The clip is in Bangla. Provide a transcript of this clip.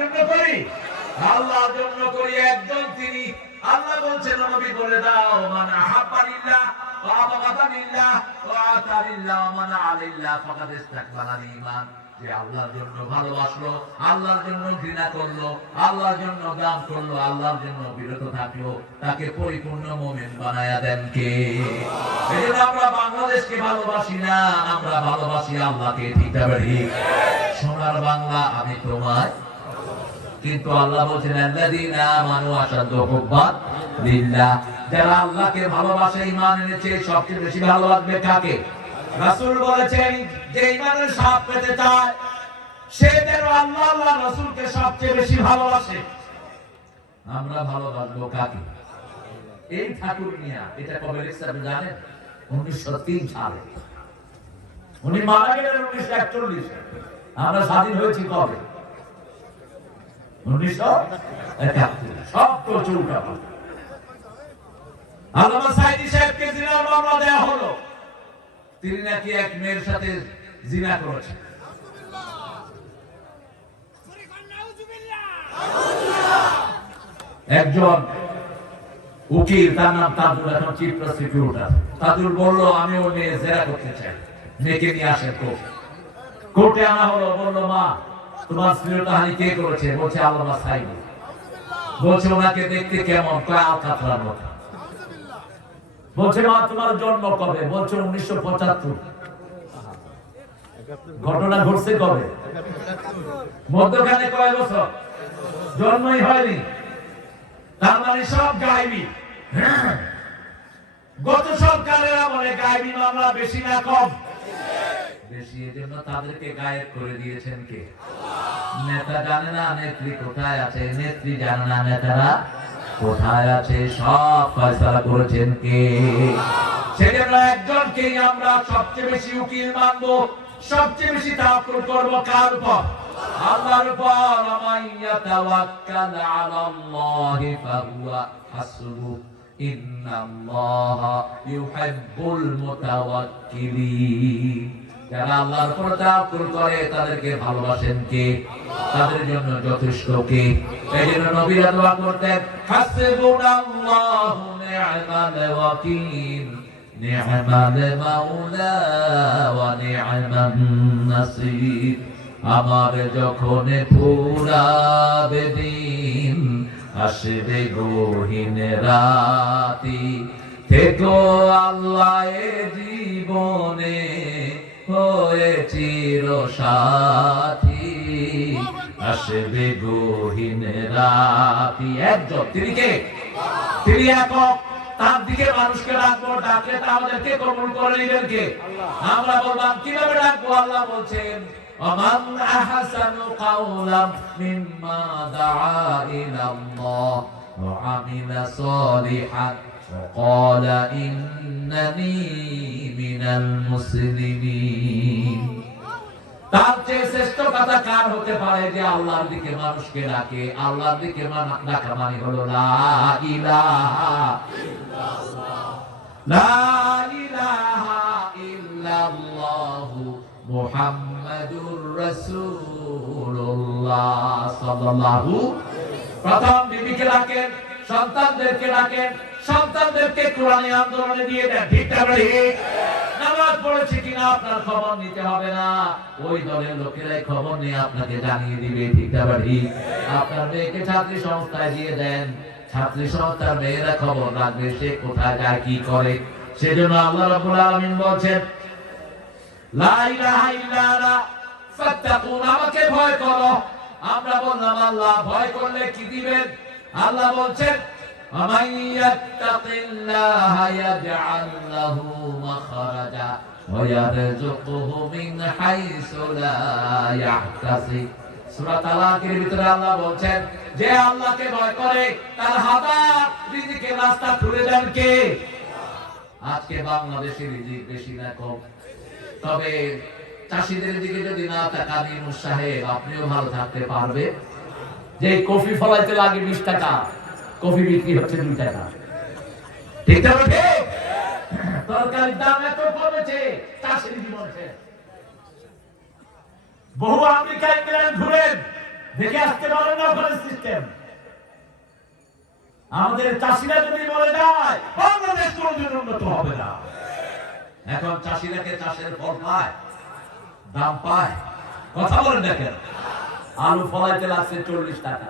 জন্য করি, আল্লাহর জন্য করি। একজন তিনি আল্লাহ বলছেন, নবী বলে দাও, মান আহাব্বা লিল্লাহ ওয়া আবগাদা লিল্লাহ ওয়া আতা লিল্লাহ ওয়া মান আলিল্লাহ ফাকাদ ইসতাকবালাল ঈমান। যে আল্লাহর জন্য ভালোবাসলো, আল্লাহর জন্য ঘৃণা করলো, আল্লাহর জন্য দান করলো, আল্লাহর জন্য বিরত থাকলো, তাকে পরিপূর্ণ মুমিন বানায়া দেন কে? এজন্য আমরা বাংলাদেশকে ভালোবাসি না, আমরা ভালোবাসি আল্লাহকে। ঠিক আছে? সোনার বাংলা আমি তোমার, কিন্তু আল্লাহ বলছেন আল্লাযীনা আমানু আশাদ্দু হুব্বান লিল্লাহ। যারা আল্লাহকে ভালোবাসে, ঈমান এনেছে, সবচেয়ে বেশি ভালোবাসবে কাকে? রাসূল বলেছেন, যে ঈমানের স্বাদ পেতে চায় সে যেন আল্লাহ আল্লাহ রাসূলকে সবচেয়ে বেশি ভালোবাসে। আমরা ভালোবাসবো কাকে? এই ঠাকুর মিয়া এটা কবে লিখছে আপনি জানেন? 1903 সালে। উনি মারা গেলেন 1941। আমরা স্বাধীন হয়েছি কবে? 1971। সব তো চৌকা। আল্লামা সাইদি সাহেবকে জিনার মামলা দেয়া হলো। তিনি নাকি এক মেয়ের সাথে জিনা করেছেন। একজন উকিল, তার নাম তাজুল, এখন চিফ প্রসিকিউটর। তাজুল বলল, আমি ওই মেয়ে জেরা করতে চাই, মেয়েকে নিয়ে আসেন কোর্টে আনা হলো। বললো, মা তোমার শ্লীলতাহানি কে করেছে? বলছে আল্লামা সাইদি। বলছে ওনাকে দেখতে কেমন? কয় আলকাতরার মতো। বলছে মা তোমার জন্ম কবে? বলছে 1975। ঘটনা ঘটছে কবে? মধ্যখানে কয় বছর? জন্মই হয়নি। তার মানে সব গায়েবী। গত সরকারের আমলে গায়েবী মামলা বেশি না কম? বেশি। এজন্য তাদেরকে গায়েব করে দিয়েছেন কে? নেতা জানে না নেত্রী কোথায় আছে, নেত্রী জানে না নেতারা কোথায় আছে। সব ফয়সালা করেছেন কে? সেজন্য একজনকেই আমরা সবচেয়ে বেশি উকিল মানবো, সবচেয়ে বেশি তাওয়াক্কুল করব কার উপর? আল্লাহর উপর। আমাইয়া তাওয়াক্কাল আলাল্লাহি ফাহুয়া হাসবু ইন্নাল্লাহা ইউহিব্বুল মুতাওয়াক্কিলিন। যারা আল্লাহর উপর তাওয়াক্কুল করে তাদেরকে ভালোবাসেন কে? তাদের জন্য যথেষ্ট কে? এইজন্য নবীরা দোয়া করতেন, হাসবুনাল্লাহু নি'মাল ওয়াকিল, নি'মাল মাওলা ওয়া নি'মান নাসির। আমার যখন ফুরাবে দিন, আসবে গহীন রাতি, থেকো আল্লাহ এ জীবনে হয়ে চির সাথী। আসবে গহীন রাতি। একজন, তিনি কে? তিনি একক। তার দিকে মানুষকে ডাকবো, ডাকলে তা আমাদেরকে কবুল করে নেবেন কে? আমরা বললাম কিভাবে ডাকবো? আল্লাহ বলছেন, ومن أحسن قولا مما دعا إلى الله وعمل صالحا وقال إنني من المسلمين। তার চেয়ে শ্রেষ্ঠ কথা কার হতে পারে যে আল্লাহর দিকে মানুষকে ডাকে? আল্লাহর দিকে ডাকা মানে হলো লা ইলাহা ইল্লাল্লাহ, লা ইলাহা ইল্লাল্লাহ মুহাম্মাদুর রাসূলুল্লাহ সাল্লাল্লাহু। প্রথম বিবিকে ডাকেন, সন্তানদেরকে ডাকেন, সন্তানদেরকে কোরআনী আন্দোলনে দিয়ে দেন। ঠিক আছে? নামাজ পড়েছে কিনা আপনার খবর নিতে হবে না, ওই দলের লোকেরাই খবর নিয়ে আপনাকে জানিয়ে দিবে। ঠিক আছে? আপনার মেয়েকে ছাত্রী সংস্থায় দিয়ে দেন, ছাত্রী সংস্থার মেয়েরা খবর রাখবে সে কোথায় যায়, কি করে। সেজন্য আল্লাহ রাব্বুল আলামিন বলছেন, লা ইলাহা ইল্লা আনা ফাত্তাকুন, আমাকে ভয় করো। আমরা বললাম আল্লাহ ভয় করলে কি দিবেন? আল্লাহ বলছেন, আমান ইয়াত্তাকিল্লাহা ইয়াজআল লাহু মাখরাজা ওয়া ইয়ারযুকুহু মিন হাইসু লা ইয়াহতাসিব। সূরা তালাকের ভিতরে আল্লাহ বলছেন, যে আল্লাহকে ভয় করে তার হায়াত রিজিকের রাস্তা খুলে দেন কে? আজকে বাংলাদেশে রিজিক বেশি না কম? তবে চাষীদের দিকে যদি না তাকান ইউনূস সাহেব, আপনিও ভালো থাকতে পারবে। যে কফি ফলাইতে লাগে 20 টাকা, কফি বিক্রি হচ্ছে 2 টাকা। ঠিক আছে? তরকারির দাম এত কমেছে, চাষীর জীবন শেষ। বহু আমেরিকা ইংল্যান্ড ঘুরেন, দেখে আসতে পারেন না ওখানে সিস্টেম। আমাদের চাষিরা যদি মরে যায় বাংলাদেশ কোনদিন উন্নত হবে না। এখন চাষিরা কে চাষের ফল পায়, দাম পায়? কথা বলেন দেখেন, আলু ফলাইতে লাগছে 40 টাকা,